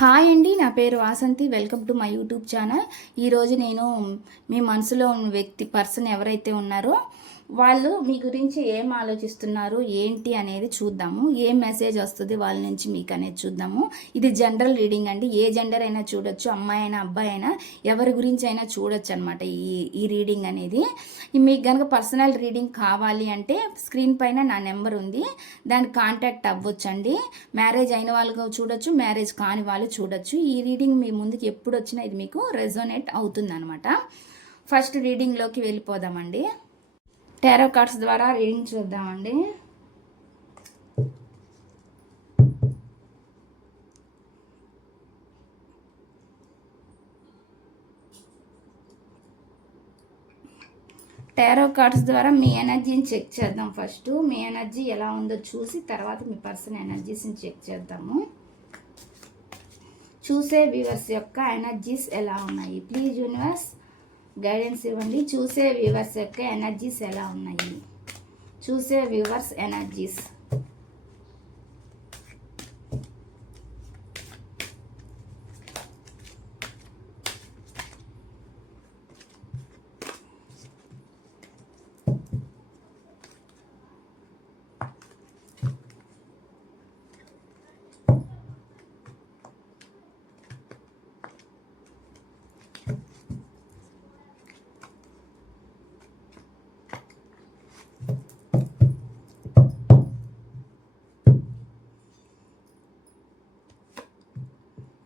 Hi అండి, నా పేరు Vasanthi. Welcome to my YouTube channel. ఈరోజు నేను మీ మనసులో ఉన్న పర్సన్ ఎవరైతే ఉన్నారో వాళ్ళు మీ గురించి ఏం ఆలోచిస్తున్నారు ఏంటి అనేది చూద్దాము. ఏం మెసేజ్ వస్తుంది వాళ్ళ నుంచి మీకు అనేది చూద్దాము. ఇది జనరల్ రీడింగ్ అండి. ఏ జెండర్ అయినా చూడొచ్చు, అమ్మాయి అయినా అబ్బాయి అయినా ఎవరి గురించి అయినా చూడొచ్చు అనమాట ఈ రీడింగ్ అనేది. మీకు కనుక పర్సనల్ రీడింగ్ కావాలి అంటే స్క్రీన్ పైన నా నెంబర్ ఉంది, దానికి కాంటాక్ట్ అవ్వచ్చండి. మ్యారేజ్ అయిన వాళ్ళు చూడొచ్చు, మ్యారేజ్ కాని వాళ్ళు చూడొచ్చు. ఈ రీడింగ్ మీ ముందుకు ఎప్పుడు వచ్చినా ఇది మీకు రెజోనేట్ అవుతుంది అనమాట. ఫస్ట్ రీడింగ్లోకి వెళ్ళిపోదామండి. టారో కార్డ్స్ ద్వారా రీడింగ్ చూద్దామండి. టారో కార్డ్స్ ద్వారా మీ ఎనర్జీని చెక్ చేద్దాం. ఫస్ట్ మీ ఎనర్జీ ఎలా ఉందో చూసి తర్వాత మీ పర్సన్ ఎనర్జీస్ని చెక్ చేద్దాము. చూసే వ్యూవర్స్ యొక్క ఎనర్జీస్ ఎలా ఉన్నాయి? ప్లీజ్ యూనివర్స్ గైడెన్స్ ఇవ్వండి. చూసే వ్యూవర్స్ యొక్క ఎనర్జీస్ ఎలా ఉన్నాయి? చూసే viewers energies.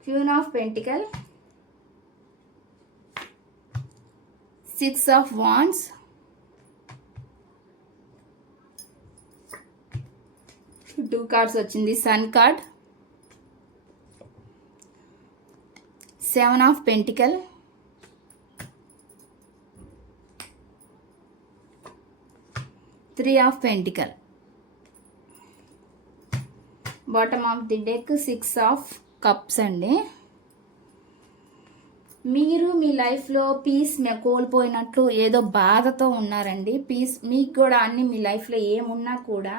Queen of Pentacles, Six of Wands, two cards వచ్చింది. Sun card, seven of pentacle, three of pentacle, bottom of the deck six of cups అండి. మీరు మీ లైఫ్లో పీస్ కోల్పోయినట్లు ఏదో బాధతో ఉన్నారండి. పీస్ మీకు కూడా అన్ని మీ లైఫ్లో ఏమున్నా కూడా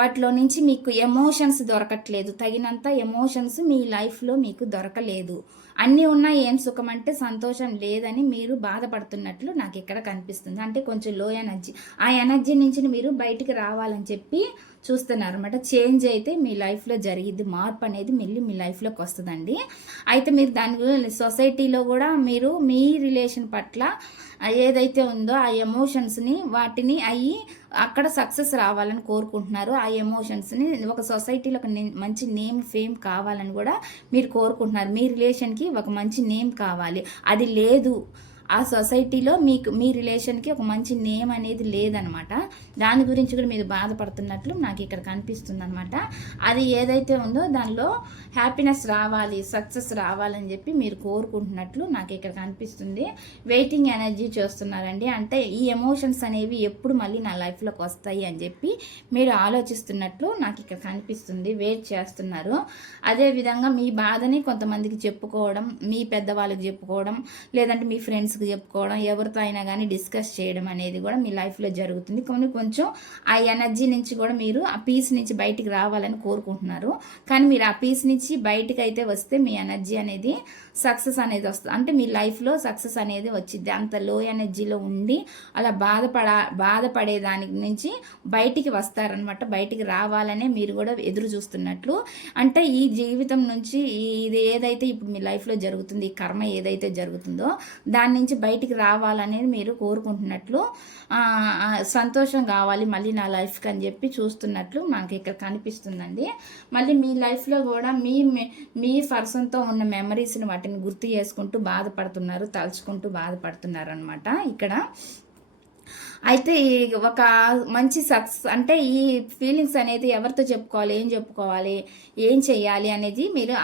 వాటిలో నుంచి మీకు ఎమోషన్స్ దొరకట్లేదు. తగినంత ఎమోషన్స్ మీ లైఫ్లో మీకు దొరకలేదు. అన్నీ ఉన్నా ఏం సుఖం అంటే సంతోషం లేదని మీరు బాధపడుతున్నట్లు నాకు ఇక్కడ కనిపిస్తుంది. అంటే కొంచెం లో ఎనర్జీ, ఆ ఎనర్జీ నుంచి మీరు బయటికి రావాలని చెప్పి చూస్తున్నారు అనమాట. చేంజ్ అయితే మీ లైఫ్లో జరిగిద్ది, మార్పు అనేది మళ్ళీ మీ లైఫ్లోకి వస్తుందండి. అయితే మీరు దాని సొసైటీలో కూడా మీరు మీ రిలేషన్ పట్ల ఏదైతే ఉందో ఆ ఎమోషన్స్ని వాటిని అక్కడ సక్సెస్ రావాలని కోరుకుంటున్నారు. ఆ ఎమోషన్స్ని ఒక సొసైటీలో ఒక మంచి నేమ్ ఫేమ్ కావాలని కూడా మీరు కోరుకుంటున్నారు. మీ రిలేషన్కి ఒక మంచి నేమ్ కావాలి, అది లేదు. ఆ సొసైటీలో మీ రిలేషన్కి ఒక మంచి నేమ్ అనేది లేదనమాట. దాని గురించి కూడా మీరు బాధపడుతున్నట్లు నాకు ఇక్కడ కనిపిస్తుంది అనమాట. అది ఏదైతే ఉందో దానిలో హ్యాపీనెస్ రావాలి, సక్సెస్ రావాలని చెప్పి మీరు కోరుకుంటున్నట్లు నాకు ఇక్కడ కనిపిస్తుంది. వెయిటింగ్ ఎనర్జీ చేస్తున్నారండి. అంటే ఈ ఎమోషన్స్ అనేవి ఎప్పుడు మళ్ళీ నా లైఫ్లోకి వస్తాయి అని చెప్పి మీరు ఆలోచిస్తున్నట్లు నాకు ఇక్కడ కనిపిస్తుంది. వెయిట్ చేస్తున్నారు. అదేవిధంగా మీ బాధని కొంతమందికి చెప్పుకోవడం, మీ పెద్దవాళ్ళకి చెప్పుకోవడం, లేదంటే మీ ఫ్రెండ్స్కి చెప్పుకోవడం, ఎవరితో అయినా కానీ డిస్కస్ చేయడం అనేది కూడా మీ లైఫ్లో జరుగుతుంది. కొంచెం ఆ ఎనర్జీ నుంచి కూడా మీరు ఆ పీస్ నుంచి బయటికి రావాలని కోరుకుంటున్నారు. కానీ మీరు ఆ పీస్ నుంచి బయటికి అయితే వస్తే మీ ఎనర్జీ అనేది సక్సెస్ అనేది వస్తుంది. అంటే మీ లైఫ్లో సక్సెస్ అనేది వచ్చింది. అంత లో ఎనర్జీలో ఉండి అలా బాధపడే దాని నుంచి బయటికి వస్తారనమాట. బయటికి రావాలనే మీరు కూడా ఎదురు చూస్తున్నట్లు. అంటే ఈ జీవితం నుంచి ఇది ఏదైతే ఇప్పుడు మీ లైఫ్లో జరుగుతుంది, ఈ కర్మ ఏదైతే జరుగుతుందో దాని నుంచి బయటికి రావాలనేది మీరు కోరుకుంటున్నట్లు, సంతోషం కావాలి మళ్ళీ నా లైఫ్కి అని చెప్పి చూస్తున్నట్లు మనకి ఇక్కడ కనిపిస్తుందండి. మళ్ళీ మీ లైఫ్లో కూడా మీ పర్సన్తో ఉన్న మెమరీస్ని వాటిని గుర్తు చేసుకుంటూ బాధపడుతున్నారు, తలుచుకుంటూ బాధపడుతున్నారు అనమాట ఇక్కడ. అయితే ఒక మంచి సక్సెస్ అంటే ఈ ఫీలింగ్స్ అనేది ఎవరితో చెప్పుకోవాలి, ఏం చెప్పుకోవాలి, ఏం చెయ్యాలి అనేది మీరు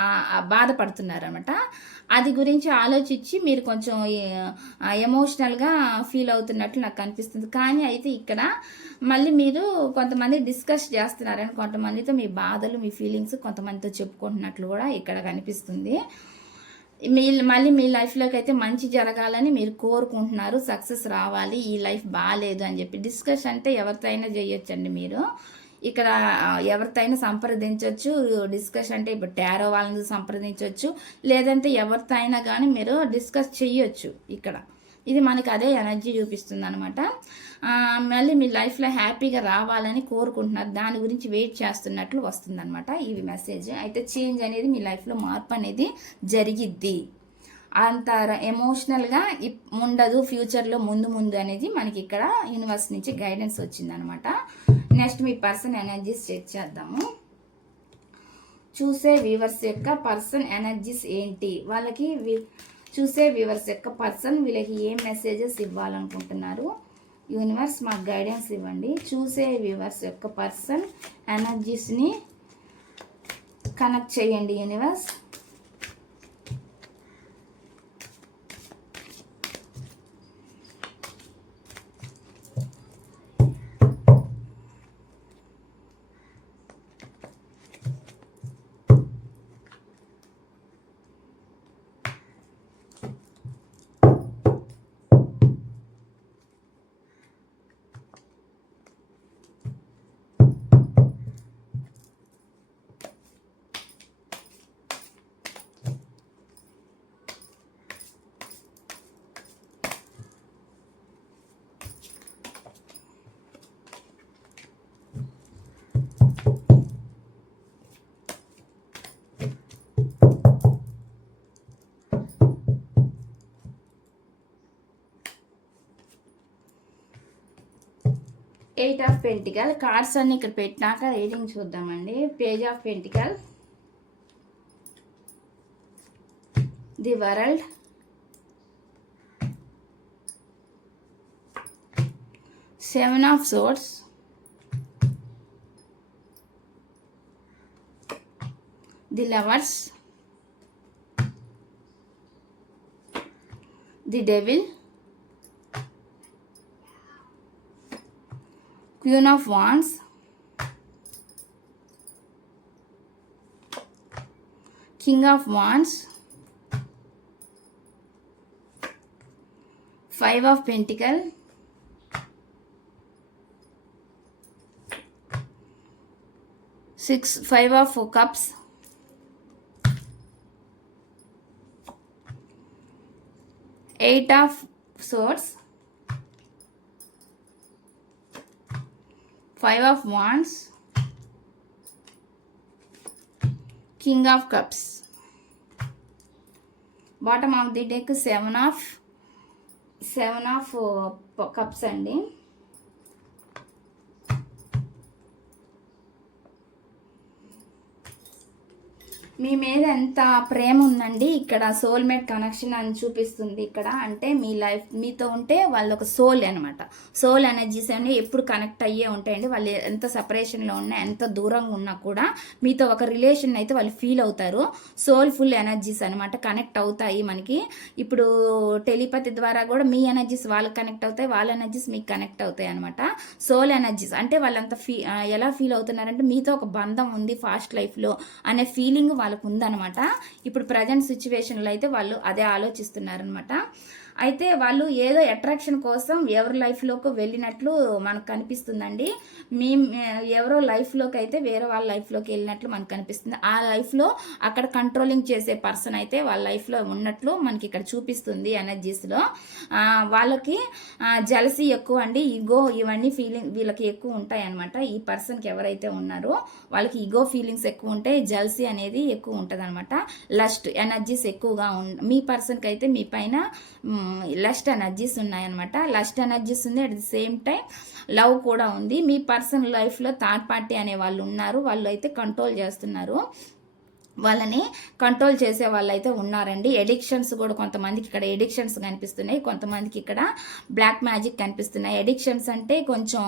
బాధపడుతున్నారు అనమాట. అది గురించి ఆలోచించి మీరు కొంచెం ఎమోషనల్గా ఫీల్ అవుతున్నట్లు నాకు కనిపిస్తుంది. కానీ అయితే ఇక్కడ మళ్ళీ మీరు కొంతమంది డిస్కస్ చేస్తున్నారని కొంతమందితో మీ బాధలు, మీ ఫీలింగ్స్ కొంతమందితో చెప్పుకుంటున్నట్లు కూడా ఇక్కడ కనిపిస్తుంది. మళ్ళీ మీ లైఫ్లోకి అయితే మంచి జరగాలని మీరు కోరుకుంటున్నారు, సక్సెస్ రావాలి, ఈ లైఫ్ బాగాలేదు అని చెప్పి డిస్కస్ అంటే ఎవరితో అయినా చేయొచ్చండి. మీరు ఇక్కడ ఎవరితోనైనా సంప్రదించవచ్చు. డిస్కస్ అంటే ఇప్పుడు టారో వాళ్ళని సంప్రదించవచ్చు, లేదంటే ఎవరితో అయినా కానీ మీరు డిస్కస్ చెయ్యొచ్చు ఇక్కడ. ఇది మనకి అదే ఎనర్జీ చూపిస్తుంది అనమాట. మళ్ళీ మీ లైఫ్లో హ్యాపీగా రావాలని కోరుకుంటున్నారు, దాని గురించి వెయిట్ చేస్తున్నట్లు వస్తుందన్నమాట ఇవి మెసేజ్. అయితే చేంజ్ అనేది మీ లైఫ్లో మార్పు అనేది జరిగిద్ది, అంత ఎమోషనల్గా ఉండదు ఫ్యూచర్లో ముందు అనేది మనకి ఇక్కడ యూనివర్స్ నుంచి గైడెన్స్ వచ్చిందనమాట. నెక్స్ట్ మీ పర్సన్ ఎనర్జీస్ చెక్ చేద్దాము. చూసే వ్యూవర్స్ యొక్క పర్సన్ ఎనర్జీస్ ఏంటి, వాళ్ళకి చూసే వ్యూవర్స్ యొక్క పర్సన్ వీళ్ళకి ఏం మెసేజెస్ ఇవ్వాలనుకుంటున్నారు, యూనివర్స్ మాకు గైడెన్స్ ఇవ్వండి. చూసే వ్యూవర్స్ యొక్క పర్సన్ ఎనర్జీస్ని కనెక్ట్ చేయండి universe. Eight of pentacle cards అన్ని ఇక్కడ పెట్టినాక రీడింగ్ చూద్దామండి. Page of pentacle, the world, seven of swords, the lovers, the devil, Queen of Wands, King of Wands, Five of Pentacles, Five of Cups, Eight of Swords, Five of Wands, King of Cups. Bottom of the deck Seven of Cups అండి. మీ మీద ఎంత ప్రేమ ఉందండి, ఇక్కడ soulmate connection అని చూపిస్తుంది ఇక్కడ. అంటే మీ life మీతో ఉంటే వాళ్ళు ఒక సోల్ అనమాట. సోల్ ఎనర్జీస్ అనేవి ఎప్పుడు కనెక్ట్ అయ్యే ఉంటాయండి. వాళ్ళు ఎంత సపరేషన్లో ఉన్నా, ఎంత దూరంగా ఉన్నా కూడా మీతో ఒక రిలేషన్ అయితే వాళ్ళు ఫీల్ అవుతారు. సోల్ఫుల్ ఎనర్జీస్ అనమాట కనెక్ట్ అవుతాయి మనకి. ఇప్పుడు టెలిపతి ద్వారా కూడా మీ ఎనర్జీస్ వాళ్ళకి కనెక్ట్ అవుతాయి, వాళ్ళ ఎనర్జీస్ మీకు కనెక్ట్ అవుతాయి అనమాట. సోల్ ఎనర్జీస్ అంటే వాళ్ళంతా ఎలా ఫీల్ అవుతున్నారంటే మీతో ఒక బంధం ఉంది ఫాస్ట్ లైఫ్లో అనే ఫీలింగ్ వాళ్ళకు ఉందన్నమాట. ఇప్పుడు ప్రజెంట్ సిచ్యువేషన్లో అయితే వాళ్ళు అదే ఆలోచిస్తున్నారనమాట. అయితే వాళ్ళు ఏదో అట్రాక్షన్ కోసం ఎవరి లైఫ్లోకి వెళ్ళినట్లు మనకు కనిపిస్తుందండి. ఎవరో లైఫ్లోకి అయితే వేరే వాళ్ళ లైఫ్లోకి వెళ్ళినట్లు మనకు కనిపిస్తుంది. ఆ లైఫ్లో అక్కడ కంట్రోలింగ్ చేసే పర్సన్ అయితే వాళ్ళ లైఫ్లో ఉన్నట్లు మనకి ఇక్కడ చూపిస్తుంది ఎనర్జీస్లో. వాళ్ళకి జలసీ ఎక్కువ అండి, ఈగో ఇవన్నీ వీళ్ళకి ఎక్కువ ఉంటాయి అనమాట. ఈ పర్సన్కి ఎవరైతే ఉన్నారో వాళ్ళకి ఈగో ఫీలింగ్స్ ఎక్కువ ఉంటాయి, జలసీ అనేది ఎక్కువ ఉంటుంది అనమాట. లస్ట్ ఎనర్జీస్ ఎక్కువగా మీ పర్సన్కి అయితే మీ పైన లస్ట్ ఎనర్జీస్ ఉన్నాయన్నమాట. లస్ట్ ఎనర్జీస్ ఉంది, at the same time love కూడా ఉంది. మీ పర్సనల్ లైఫ్లో థర్డ్ పార్టీ అనే వాళ్ళు ఉన్నారు, వాళ్ళు అయితే కంట్రోల్ చేస్తున్నారు. వాళ్ళని కంట్రోల్ చేసే వాళ్ళు అయితే ఉన్నారండి. ఎడిక్షన్స్ కూడా కొంతమందికి ఇక్కడ ఎడిక్షన్స్ కనిపిస్తున్నాయి, కొంతమందికి ఇక్కడ బ్లాక్ మ్యాజిక్ కనిపిస్తున్నాయి. ఎడిక్షన్స్ అంటే కొంచెం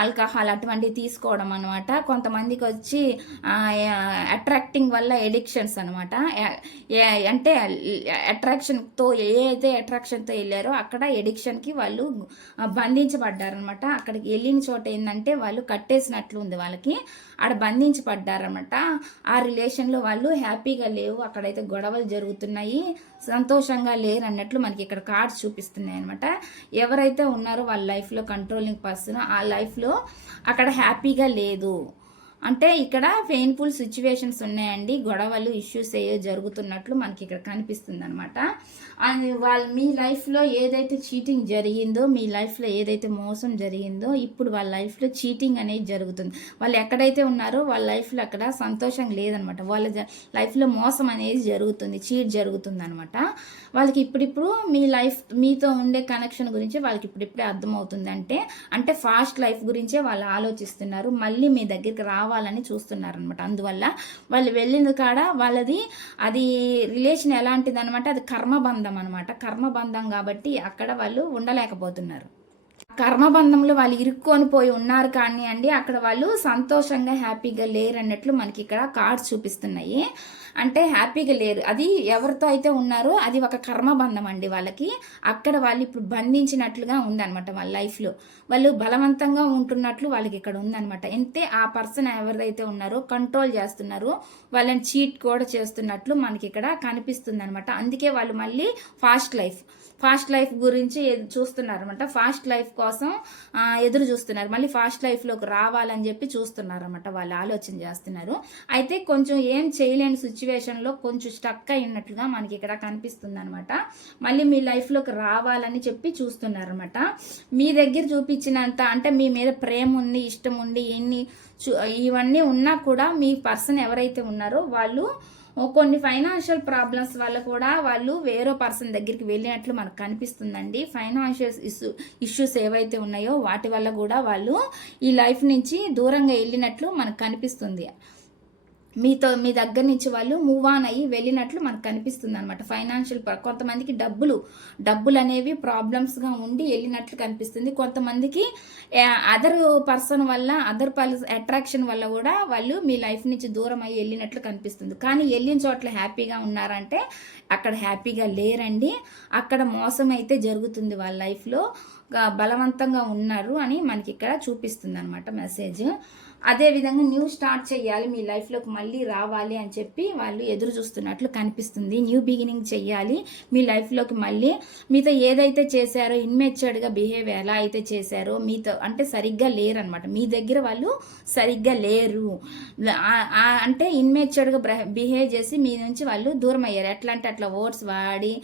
ఆల్కహాల్ అటువంటివి తీసుకోవడం అనమాట. కొంతమందికి వచ్చి అట్రాక్టింగ్ వల్ల ఎడిక్షన్స్ అనమాట. అంటే అట్రాక్షన్తో ఏదైతే అట్రాక్షన్తో వెళ్ళారో అక్కడ ఎడిక్షన్కి వాళ్ళు బంధించబడ్డారనమాట. అక్కడికి వెళ్ళిన చోట ఏంటంటే వాళ్ళు కట్టేసినట్లు ఉంది వాళ్ళకి, ఆడ బంధించబడ్డారనమాట. ఆ రిలేషన్ సిచ్యువేషన్లో వాళ్ళు హ్యాపీగా లేవు, అక్కడైతే గొడవలు జరుగుతున్నాయి, సంతోషంగా లేరు అన్నట్లు మనకి ఇక్కడ కార్డ్స్ చూపిస్తున్నాయి అనమాట. ఎవరైతే ఉన్నారో వాళ్ళ లైఫ్లో కంట్రోలింగ్ పర్సన్ ఆ లైఫ్లో అక్కడ హ్యాపీగా లేదు అంటే ఇక్కడ పెయిన్ఫుల్ సిచ్యువేషన్స్ ఉన్నాయండి, గొడవలు ఇష్యూస్ ఏవో జరుగుతున్నట్లు మనకి ఇక్కడ కనిపిస్తుంది అనమాట. వాళ్ళు మీ లైఫ్లో ఏదైతే చీటింగ్ జరిగిందో, మీ లైఫ్లో ఏదైతే మోసం జరిగిందో, ఇప్పుడు వాళ్ళ లైఫ్లో చీటింగ్ అనేది జరుగుతుంది. వాళ్ళు ఎక్కడైతే ఉన్నారో వాళ్ళ లైఫ్లో అక్కడ సంతోషం లేదనమాట, వాళ్ళ లైఫ్లో మోసం అనేది జరుగుతుంది, చీట్ జరుగుతుంది అనమాట. వాళ్ళకి ఇప్పుడిప్పుడు మీ లైఫ్ మీతో ఉండే కనెక్షన్ గురించి వాళ్ళకి ఇప్పుడిప్పుడే అర్థమవుతుంది. అంటే ఫాస్ట్ లైఫ్ గురించే వాళ్ళు ఆలోచిస్తున్నారు, మళ్ళీ మీ దగ్గరికి రావాలని చూస్తున్నారు అనమాట. అందువల్ల వాళ్ళు వెళ్ళిన కాడ వాళ్ళది అది రిలేషన్ ఎలాంటిది అనమాట, అది కర్మబంధం అనమాట. కర్మబంధం కాబట్టి అక్కడ వాళ్ళు ఉండలేకపోతున్నారు. కర్మబంధంలో వాళ్ళు ఇరుక్కొని పోయి ఉన్నారు కానీ అండి, అక్కడ వాళ్ళు సంతోషంగా హ్యాపీగా లేరు అన్నట్లు మనకి ఇక్కడ కార్డ్స్ చూపిస్తున్నాయి. అంటే హ్యాపీగా లేరు, అది ఎవరితో అయితే ఉన్నారో అది ఒక కర్మబంధం అండి వాళ్ళకి. అక్కడ వాళ్ళు ఇప్పుడు బంధించినట్లుగా ఉందన్నమాట వాళ్ళ లైఫ్లో, వాళ్ళు బలవంతంగా ఉంటున్నట్లు వాళ్ళకి ఇక్కడ ఉందన్నమాట. అంతే ఆ పర్సన్ ఎవరైతే ఉన్నారో కంట్రోల్ చేస్తున్నారో వాళ్ళని చీట్ కూడా చేస్తున్నట్లు మనకి ఇక్కడ కనిపిస్తుంది అనమాట. అందుకే వాళ్ళు మళ్ళీ ఫాస్ట్ లైఫ్ గురించి చూస్తున్నారు అనమాట. ఫాస్ట్ లైఫ్ కోసం ఎదురు చూస్తున్నారు, మళ్ళీ ఫాస్ట్ లైఫ్లోకి రావాలని చెప్పి చూస్తున్నారు అనమాట, వాళ్ళు ఆలోచన చేస్తున్నారు. అయితే కొంచెం ఏం చేయలేని సిచ్యువేషన్లో కొంచెం స్టక్ అయినట్లుగా మనకి ఇక్కడ కనిపిస్తుంది అనమాట. మళ్ళీ మీ లైఫ్లోకి రావాలని చెప్పి చూస్తున్నారు అనమాట. మీ దగ్గర చూపించినంత అంటే మీ మీద ప్రేమ ఉంది, ఇష్టం ఉంది, ఇవన్నీ ఉన్నా కూడా మీ పర్సన్ ఎవరైతే ఉన్నారో వాళ్ళు కొన్ని ఫైనాన్షియల్ ప్రాబ్లమ్స్ వల్ల కూడా వాళ్ళు వేరే పర్సన్ దగ్గరికి వెళ్ళినట్లు మనకు కనిపిస్తుందండి. ఫైనాన్షియల్ ఇష్యూస్ ఏవైతే ఉన్నాయో వాటి వల్ల కూడా వాళ్ళు ఈ లైఫ్ నుంచి దూరంగా వెళ్ళినట్లు మనకు కనిపిస్తుంది. మీ దగ్గర నుంచి వాళ్ళు మూవ్ ఆన్ అయ్యి వెళ్ళినట్లు మనకు కనిపిస్తుంది అనమాట. ఫైనాన్షియల్ కొంతమందికి డబ్బులు అనేవి ప్రాబ్లమ్స్గా ఉండి వెళ్ళినట్లు కనిపిస్తుంది. కొంతమందికి అదర్ పర్సన్ వల్ల అట్రాక్షన్ వల్ల కూడా వాళ్ళు మీ లైఫ్ నుంచి దూరం అయ్యి వెళ్ళినట్లు కనిపిస్తుంది. కానీ వెళ్ళిన చోట్ల హ్యాపీగా ఉన్నారంటే అక్కడ హ్యాపీగా లేరండి, అక్కడ మోసం అయితే జరుగుతుంది వాళ్ళ లైఫ్లో, బలవంతంగా ఉన్నారు అని మనకి ఇక్కడ చూపిస్తుంది అనమాట మెసేజ్. అదేవిధంగా న్యూ స్టార్ట్ చేయాలి, మీ లైఫ్లోకి మళ్ళీ రావాలి అని చెప్పి వాళ్ళు ఎదురు చూస్తున్నట్లు కనిపిస్తుంది. న్యూ బిగినింగ్ చేయాలి మీ లైఫ్లోకి మళ్ళీ. మీతో ఏదైతే చేశారో ఇన్మెచ్యూర్డ్గా బిహేవ్ ఎలా అయితే చేశారో మీతో అంటే సరిగ్గా లేరు అనమాట, మీ దగ్గర వాళ్ళు సరిగ్గా లేరు అంటే ఇన్మెచ్యూర్డ్గా బిహేవ్ చేసి మీ నుంచి వాళ్ళు దూరం అయ్యారు. ఎట్లా అంటే అట్లా వర్డ్స్ వాడి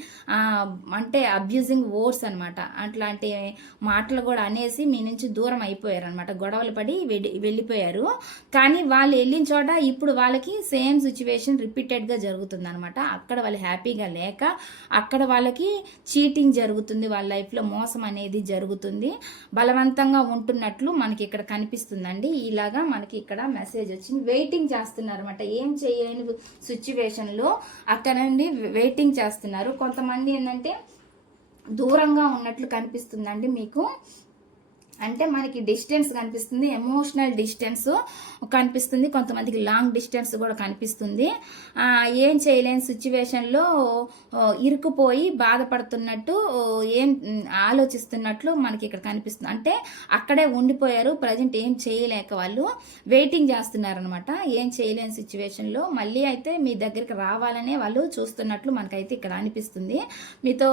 అంటే అబ్యూజింగ్ వర్డ్స్ అనమాట, అట్లాంటి మాటలు కూడా అనేసి మీ నుంచి దూరం అయిపోయారు అనమాట, గొడవలు పడి వెళ్ళిపోయారు. కానీ వాళ్ళు వెళ్ళిన చోట ఇప్పుడు వాళ్ళకి సేమ్ సిచ్యువేషన్ రిపీటెడ్గా జరుగుతుంది అనమాట. అక్కడ వాళ్ళు హ్యాపీగా లేక అక్కడ వాళ్ళకి చీటింగ్ జరుగుతుంది, వాళ్ళ లైఫ్లో మోసం అనేది జరుగుతుంది, బలవంతంగా ఉంటున్నట్లు మనకి ఇక్కడ కనిపిస్తుందండి. ఇలాగా మనకి ఇక్కడ మెసేజ్ వచ్చింది. వెయిటింగ్ చేస్తున్నారు అనమాట, ఏం చేయలేని సిచ్యువేషన్లో అక్కడ నుండి వెయిటింగ్ చేస్తున్నారు. కొంతమంది ఏంటంటే దూరంగా ఉన్నట్లు కనిపిస్తుందండి మీకు, అంటే మనకి డిస్టెన్స్ కనిపిస్తుంది, ఎమోషనల్ డిస్టెన్స్ కనిపిస్తుంది, కొంతమందికి లాంగ్ డిస్టెన్స్ కూడా కనిపిస్తుంది. ఏం చేయలేని సిచ్యువేషన్లో ఇరుకుపోయి బాధపడుతున్నట్టు ఏం ఆలోచిస్తున్నట్లు మనకి ఇక్కడ కనిపిస్తుంది. అంటే అక్కడే ఉండిపోయారు, ప్రజెంట్ ఏం చేయలేక వాళ్ళు వెయిటింగ్ చేస్తున్నారు అనమాట. ఏం చేయలేని సిచ్యువేషన్లో మళ్ళీ అయితే మీ దగ్గరికి రావాలనే వాళ్ళు చూస్తున్నట్లు మనకైతే ఇక్కడ అనిపిస్తుంది. మీతో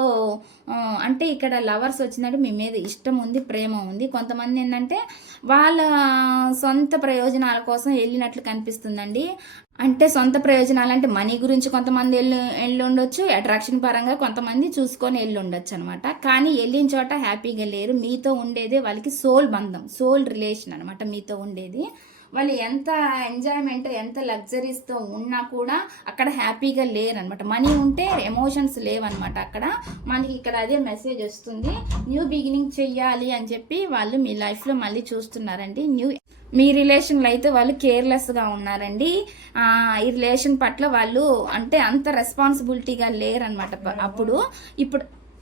అంటే ఇక్కడ లవర్స్ వచ్చినట్టు మీ మీద ఇష్టం ఉంది, ప్రేమ ఉంది. కొంతమంది ఏంటంటే వాళ్ళ సొంత ప్రయోజనాల కోసం వెళ్ళినట్లు కనిపిస్తుందండి. అంటే సొంత ప్రయోజనాలు అంటే మనీ గురించి కొంతమంది వెళ్ళి ఉండొచ్చు, అట్రాక్షన్ పరంగా కొంతమంది చూసుకొని వెళ్ళి ఉండొచ్చు అనమాట. కానీ వెళ్ళిన చోట హ్యాపీగా లేరు, మీతో ఉండేదే వాళ్ళకి సోల్ బంధం, సోల్ రిలేషన్ అనమాట మీతో ఉండేది. వాళ్ళు ఎంత ఎంజాయ్మెంట్ ఎంత లగ్జరీస్తో ఉన్నా కూడా అక్కడ హ్యాపీగా లేరు అనమాట. మనీ ఉంటే ఎమోషన్స్ లేవన్నమాట. అక్కడ మనకి ఇక్కడ అదే మెసేజ్ వస్తుంది, న్యూ బిగినింగ్ చెయ్యాలి అని చెప్పి వాళ్ళు మీ లైఫ్లో మళ్ళీ చూస్తున్నారండి. మీ రిలేషన్లో అయితే వాళ్ళు కేర్లెస్గా ఉన్నారండి. ఈ రిలేషన్ పట్ల వాళ్ళు అంటే అంత రెస్పాన్సిబిలిటీగా లేరనమాట.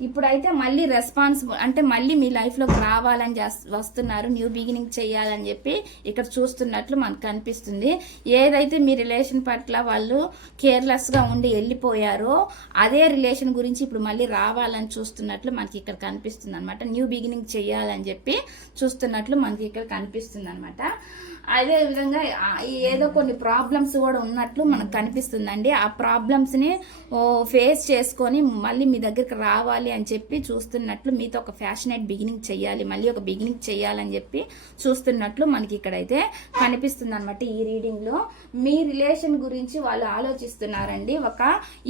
ఇప్పుడైతే మళ్ళీ రెస్పాన్సిబుల్ అంటే మళ్ళీ మీ లైఫ్లోకి రావాలని వస్తున్నారు, న్యూ బిగినింగ్ చేయాలని చెప్పి ఇక్కడ చూస్తున్నట్లు మనకు కనిపిస్తుంది. ఏదైతే మీ రిలేషన్ పట్ల వాళ్ళు కేర్లెస్గా ఉండి వెళ్ళిపోయారో అదే రిలేషన్ గురించి ఇప్పుడు మళ్ళీ రావాలని చూస్తున్నట్లు మనకి ఇక్కడ కనిపిస్తుంది అనమాట. న్యూ బిగినింగ్ చేయాలని చెప్పి చూస్తున్నట్లు మనకి ఇక్కడ కనిపిస్తుంది అనమాట. అదే విధంగా ఏదో కొన్ని ప్రాబ్లమ్స్ కూడా ఉన్నట్లు మనకు కనిపిస్తుందండి. ఆ ప్రాబ్లమ్స్ని ఫేస్ చేసుకొని మళ్ళీ మీ దగ్గరికి రావాలి అని చెప్పి చూస్తున్నట్లు, మీతో ఒక ఫ్యాషనేట్ బిగినింగ్ చేయాలి, మళ్ళీ ఒక బిగినింగ్ చేయాలని చెప్పి చూస్తున్నట్లు మనకి ఇక్కడైతే కనిపిస్తుంది అనమాట. ఈ రీడింగ్లో మీ రిలేషన్ గురించి వాళ్ళు ఆలోచిస్తున్నారండి.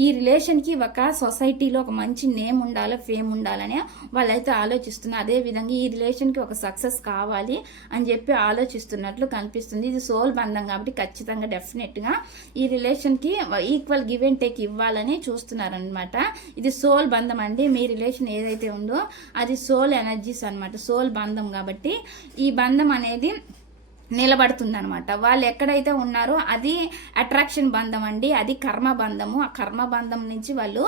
ఈ రిలేషన్కి ఒక సొసైటీలో ఒక మంచి నేమ్ ఉండాలి, ఫేమ్ ఉండాలని వాళ్ళైతే ఆలోచిస్తున్నారు. అదేవిధంగా ఈ రిలేషన్కి ఒక సక్సెస్ కావాలి అని చెప్పి ఆలోచిస్తున్నట్లు కనిపిస్తుంది. ఇది సోల్ బంధం కాబట్టి ఖచ్చితంగా డెఫినెట్గా ఈ రిలేషన్కి ఈక్వల్ గివ్ అండ్ టేక్ ఇవ్వాలని చూస్తున్నారనమాట. ఇది సోల్ బంధం అండి. మీ రిలేషన్ ఏదైతే ఉందో అది సోల్ ఎనర్జీస్ అనమాట, సోల్ బంధం కాబట్టి ఈ బంధం అనేది నిలబడుతుంది అనమాట. వాళ్ళు ఎక్కడైతే ఉన్నారో అది అట్రాక్షన్ బంధం అండి, అది కర్మ బంధము. ఆ కర్మ బంధం నుంచి వాళ్ళు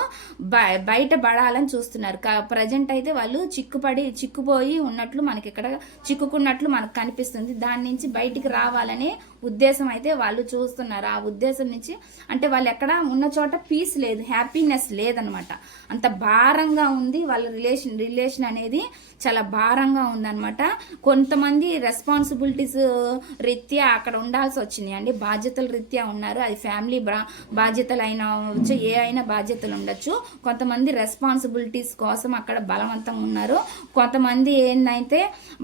బయటపడాలని చూస్తున్నారు. ప్రజెంట్ అయితే వాళ్ళు చిక్కుపోయి ఉన్నట్లు మనకి ఇక్కడ చిక్కుకున్నట్లు మనకు కనిపిస్తుంది. దాని నుంచి బయటికి రావాలనే ఉద్దేశం అయితే వాళ్ళు చూస్తున్నారు. ఆ ఉద్దేశం నుంచి అంటే వాళ్ళు ఎక్కడ ఉన్న చోట పీస్ లేదు, హ్యాపీనెస్ లేదనమాట. అంత భారంగా ఉంది వాళ్ళ రిలేషన్ అనేది, చాలా భారంగా ఉందన్నమాట. కొంతమంది రెస్పాన్సిబిలిటీస్ రీత్యా అక్కడ ఉండాల్సి వచ్చింది అండి, బాధ్యతల రీత్యా ఉన్నారు. అది ఫ్యామిలీ బాధ్యతలు అయినా ఏ అయినా బాధ్యతలు ఉండొచ్చు. కొంతమంది రెస్పాన్సిబిలిటీస్ కోసం అక్కడ బలవంతంగా ఉన్నారు. కొంతమంది ఏంటంటే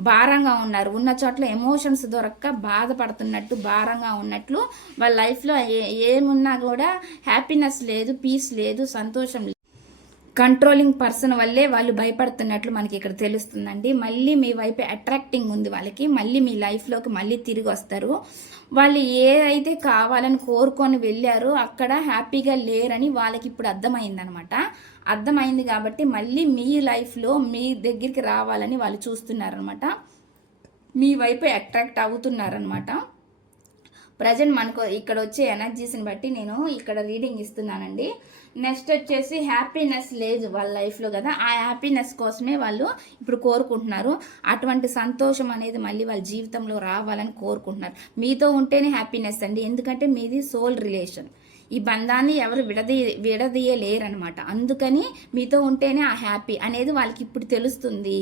భారంగా ఉన్నారు, ఉన్న చోట్ల ఎమోషన్స్ దొరక్క బాధపడుతున్నట్టు, భారంగా ఉన్నట్లు. వాళ్ళ లైఫ్లో ఏమున్నా కూడా హ్యాపీనెస్ లేదు, పీస్ లేదు, సంతోషం లేదు. కంట్రోలింగ్ పర్సన్ వల్లే వాళ్ళు భయపడుతున్నట్లు మనకి ఇక్కడ తెలుస్తుందండి. మళ్ళీ మీ వైపు అట్రాక్టింగ్ ఉంది వాళ్ళకి, మళ్ళీ మీ లైఫ్లోకి మళ్ళీ తిరిగి వస్తారు. వాళ్ళు ఏదైతే కావాలని కోరుకొని వెళ్ళారో అక్కడ హ్యాపీగా లేరని వాళ్ళకి ఇప్పుడు అర్థమైందనమాట. అర్థమైంది కాబట్టి మళ్ళీ మీ లైఫ్లో మీ దగ్గరికి రావాలని వాళ్ళు చూస్తున్నారనమాట, మీ వైపు అట్రాక్ట్ అవుతున్నారనమాట. ప్రజెంట్ మనకు ఇక్కడ వచ్చే ఎనర్జీస్ని బట్టి నేను ఇక్కడ రీడింగ్ ఇస్తున్నానండి. నెక్స్ట్ వచ్చేసి హ్యాపీనెస్ లేదు వాళ్ళ లైఫ్లో కదా, ఆ హ్యాపీనెస్ కోసమే వాళ్ళు ఇప్పుడు కోరుకుంటున్నారు. అటువంటి సంతోషం అనేది మళ్ళీ వాళ్ళ జీవితంలో రావాలని కోరుకుంటున్నారు. మీతో ఉంటేనే హ్యాపీనెస్ అండి, ఎందుకంటే మీది సోల్ రిలేషన్. ఈ బంధాన్ని ఎవరు విడదీయలేరనమాట. అందుకని మీతో ఉంటేనే ఆ హ్యాపీ అనేది వాళ్ళకి ఇప్పుడు తెలుస్తుంది,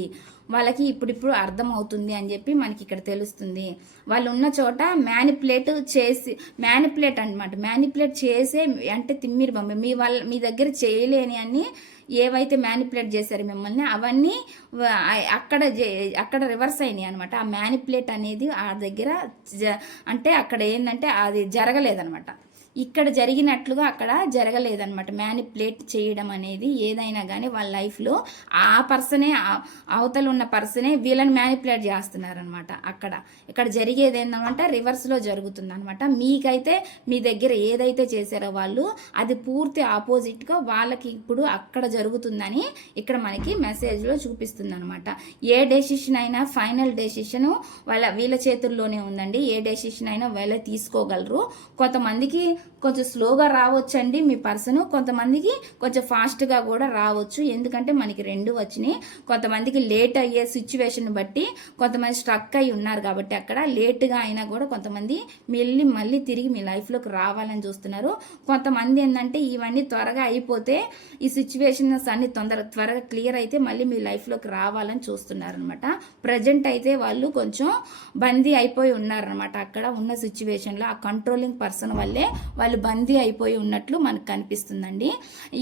వాళ్ళకి ఇప్పుడిప్పుడు అర్థమవుతుంది అని చెప్పి మనకి ఇక్కడ తెలుస్తుంది. వాళ్ళు ఉన్న చోట మ్యానిపులేట్ అనమాట, మ్యానిపులేట్ చేసే అంటే తిమ్మిరి బొమ్మ మీ దగ్గర చేయలేని అన్ని ఏవైతే మ్యానిపులేట్ చేశారు మిమ్మల్ని అవన్నీ అక్కడ రివర్స్ అయినాయి అనమాట. ఆ మ్యానిపులేట్ అనేది ఆ దగ్గర అంటే అక్కడ ఏంటంటే అది జరగలేదనమాట, ఇక్కడ జరిగినట్లుగా అక్కడ జరగలేదన్నమాట. మ్యానిపులేట్ చేయడం అనేది ఏదైనా కానీ వాళ్ళ లైఫ్లో ఆ పర్సనే, అవతల ఉన్న పర్సనే వీళ్ళని మ్యానిపులేట్ చేస్తున్నారనమాట. ఇక్కడ జరిగేది ఏంటంటే రివర్స్లో జరుగుతుంది అనమాట. మీకైతే మీ దగ్గర ఏదైతే చేశారో వాళ్ళు అది పూర్తి ఆపోజిట్గా వాళ్ళకి ఇప్పుడు అక్కడ జరుగుతుందని ఇక్కడ మనకి మెసేజ్లో చూపిస్తుంది అనమాట. ఏ డెసిషన్ అయినా ఫైనల్ డెసిషన్ వీళ్ళ చేతుల్లోనే ఉందండి. ఏ డెసిషన్ అయినా వీళ్ళే తీసుకోగలరు. కొంతమందికి కొంచెం స్లోగా రావచ్చండి మీ పర్సన్, కొంతమందికి కొంచెం ఫాస్ట్గా కూడా రావచ్చు. ఎందుకంటే మనకి రెండు వచ్చినాయి. కొంతమందికి లేట్ అయ్యే సిచ్యువేషన్ బట్టి కొంతమంది స్ట్రక్ అయి ఉన్నారు కాబట్టి అక్కడ లేట్గా అయినా కూడా కొంతమంది మళ్ళీ తిరిగి మీ లైఫ్లోకి రావాలని చూస్తున్నారు. కొంతమంది ఏంటంటే ఇవన్నీ త్వరగా అయిపోతే ఈ సిచ్యువేషన్స్ అన్ని త్వరగా క్లియర్ అయితే మళ్ళీ మీ లైఫ్లోకి రావాలని చూస్తున్నారు అనమాట. ప్రజెంట్ అయితే వాళ్ళు కొంచెం బందీ అయిపోయి ఉన్నారనమాట. అక్కడ ఉన్న సిచ్యువేషన్లో ఆ కంట్రోలింగ్ పర్సన్ వల్లే వాళ్ళు బందీ అయిపోయి ఉన్నట్లు మనకు కనిపిస్తుందండి.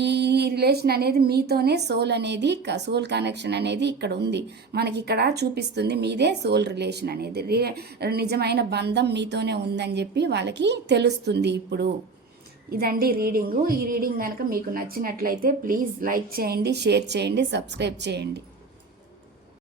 ఈ రిలేషన్ అనేది మీతోనే సోల్ కనెక్షన్ అనేది ఇక్కడ ఉంది, మనకి ఇక్కడ చూపిస్తుంది. మీదే సోల్ రిలేషన్ అనేది, నిజమైన బంధం మీతోనే ఉందని చెప్పి వాళ్ళకి తెలుస్తుంది ఇప్పుడు. ఇదండి రీడింగు. ఈ రీడింగ్ కనుక మీకు నచ్చినట్లయితే ప్లీజ్ లైక్ చేయండి, షేర్ చేయండి, సబ్స్క్రైబ్ చేయండి.